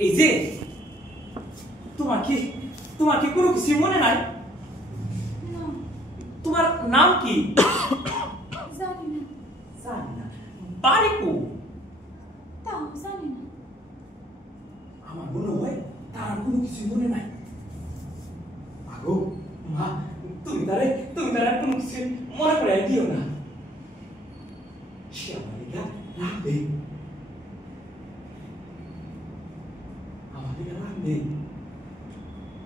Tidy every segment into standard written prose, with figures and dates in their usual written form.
এই যে তোমার কি কোনো কিছু মনে নাই? তোমার নাম কি? জানি না। জানি না। বাড়ি কো? তাও জানি না। আমার মনে হয় তার কোনো কিছু মনে নাই। আগো মা, তুমি তারে কোনো কিছু মনে করে দিও না। সে আমার লেগা লাগবে, আমার লেগা লাগবে।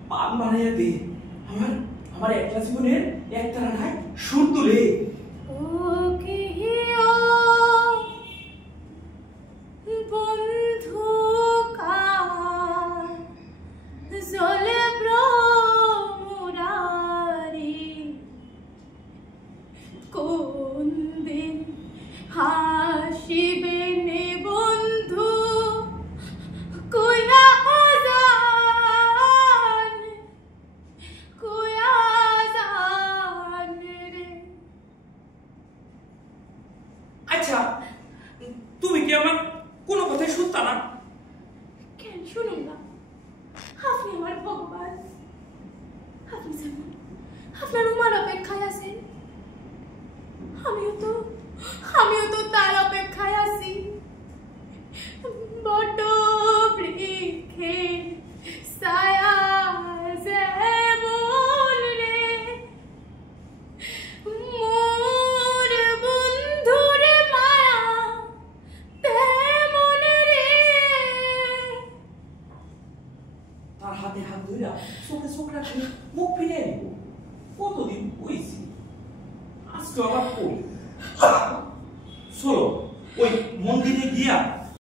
পান বানাইয়া দে, আমার একলা জীবনের একতারা নাই সুর তুলে। আচ্ছা, তুমি কি আমার কোনো কথাই শুনতা না? কেন শুনুন না? আপনি আমার ভগবান। আপনি যেমন আপনার উমার অপেক্ষায় আছেন, আমিও তো তার অপেক্ষায় আছি। বড় বৃক্ষে ছায়া যেমন রে, মোর বন্ধুর মায়া তেমন রে। তার হাতে হাত ধইরা চোখে চোখ রাখি মুখ ফিরিয়ে নিব।